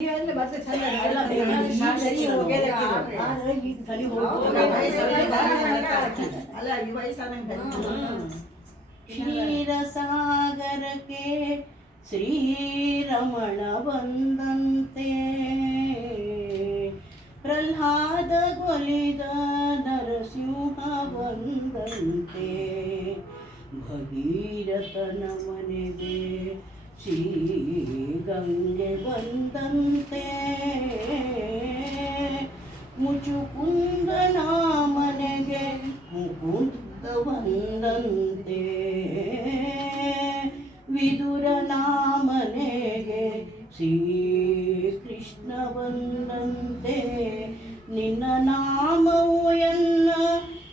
ಮತ್ತೆ ಚಂದ ಅಲ್ಲ, ಅಲ್ಲ ಈ ವಯಸ್ಸಾನಂಗೆ ಕ್ಷೀರಸಾಗರಕ್ಕೆ ಶ್ರೀರಮಣ ಬಂದಂತೆ ಪ್ರಹ್ಲಾದ ಗೊಲಿದ ನರಸಿಂಹ ಬಂದಂತೆ ಭಗೀರಥನ ಮನೆಗೆ ಶ್ರೀ ಗಂಗೆ ಬಂದಂತೆ ಮುಚುಕುಂದನ ಮನೆಗೆ ಮುಕುಂದ ಬಂದಂತೆ ವಿದುರನ ಮನೆಗೆ ಶ್ರೀಕೃಷ್ಣ ಬಂದಂತೆ ನಿನ್ನ ನಾಮವು ಎನ್ನ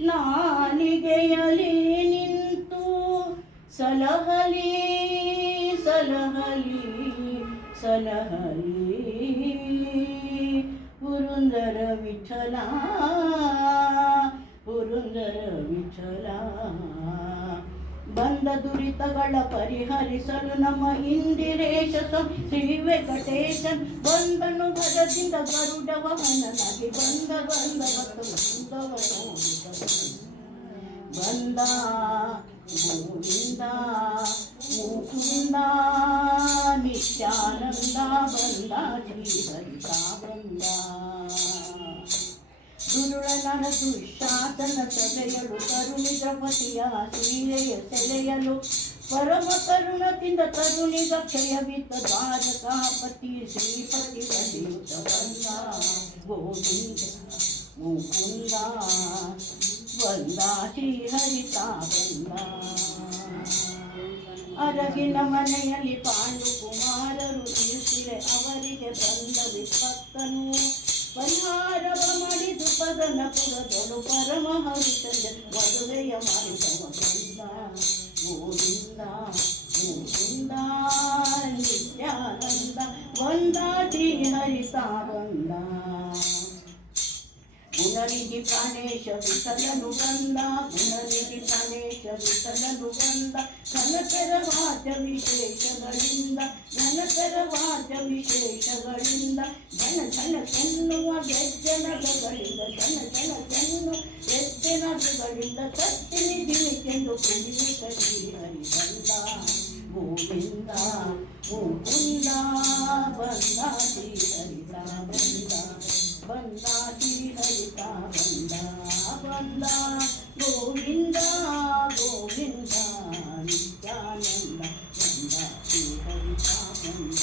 ನಾಲಿಗೆಯಲಿ ನಿಂತು ಸಲಹಲಿ ಸಲಹಲಿ ಸಲಹಲಿ ಪುರಂದರ ವಿಠಲ ಪುರಂದರ ವಿಠಲ ಬಂದ ದುರಿತಗಳ ಪರಿಹರಿಸಲು ನಮ್ಮ ಇಂದಿರೇಶ ಶ್ರೀ ವೆಂಕಟೇಶನ್ ಬಂದನು ಭರದಿಂದ ಗರುಡ ವಾಹನನಾಗಿ ಬಂದ ಬಂದ ಬಂದ ಗೋವಿಂದ ಮುಕುಂದ ನಿತ್ಯಾನಂದ ಬಂದ ಶ್ರೀಹರಿತ ಬಂದ ದುರುಳನ ದುಶಾಸನ ಸಭೆಯಲು ತರುಣಿ ದ್ರೌಪದಿಯ ಸೀರೆಯ ಸೆಲೆಯಲು ಪರಮ ಕರುಣದಿಂದ ತರುಣಿಗ ಕ್ಷಯವಿದ್ದ ದ್ವಾರಕಾಪತಿ ಶ್ರೀಪತಿ ಬಲಿಯುತ ಬಂದ ಗೋವಿಂದ ಮುಕುಂದ ಬಂದ ಶ್ರೀಹರಿತ ಬಂದ ಅರಗಿನ ಮನೆಯಲ್ಲಿ ಪಾಂಡು ಕುಮಾರರು ಇರಿಸಿರೆ ಅವರಿಗೆ ಬಂದ ವಿಪತ್ತನು ಪರಿಹಾರವ ಮಾಡಿದು ಪದನಪುರದಳು ಪರಮ ಹರಿಚಂದ್ರ ಮದುವೆಯ ಮಾಡಿದವ ಬಂದ ಗೋವಿಂದ ಗೋವಿಂದ ನಿತ್ಯಾನಂದ ಬಂದ ಶ್ರೀಹರಿತ ಬಂದ ಗುಣನಿಧಿ ಪ್ರಾಣೇಶ ವಿಠಲನು ಬಂದ ಗುಣನಿಧಿ ಪ್ರಾಣೇಶ ವಿಠಲನು ಬಂದ ಘನಕರ ವಾದ್ಯ ವಿಶೇಷಗಳಿಂದ ಘನಕರ ವಾದ್ಯ ವಿಶೇಷಗಳಿಂದ ಘನ ಘನ ಕೆನ್ನುವ ವ್ಯಜ್ಜನಗಳಿಂದ ಘನ ಘನ ಕೆನ್ನು ವ್ಯಜ್ಜನಗಳಿಂದ ಕತ್ತಿನಿ ದಿನಿಕೆಂದು ಕುಡಿಯುತ್ತ ಶ್ರೀಹರಿ ಬಂದ ಗೋವಿಂದ ಮುಕುಂದ ಬಂದ ಶ್ರೀಹರಿತ ಬಂದ ಬಂದ ಶ್ರೀಹರಿತ ಬಂದ ಬಂದ ಗೋವಿಂದ ಗೋವಿಂದ ನಿತ್ಯಾನಂದ ಬಂದ ಶ್ರೀಹರಿತ ಬಂದ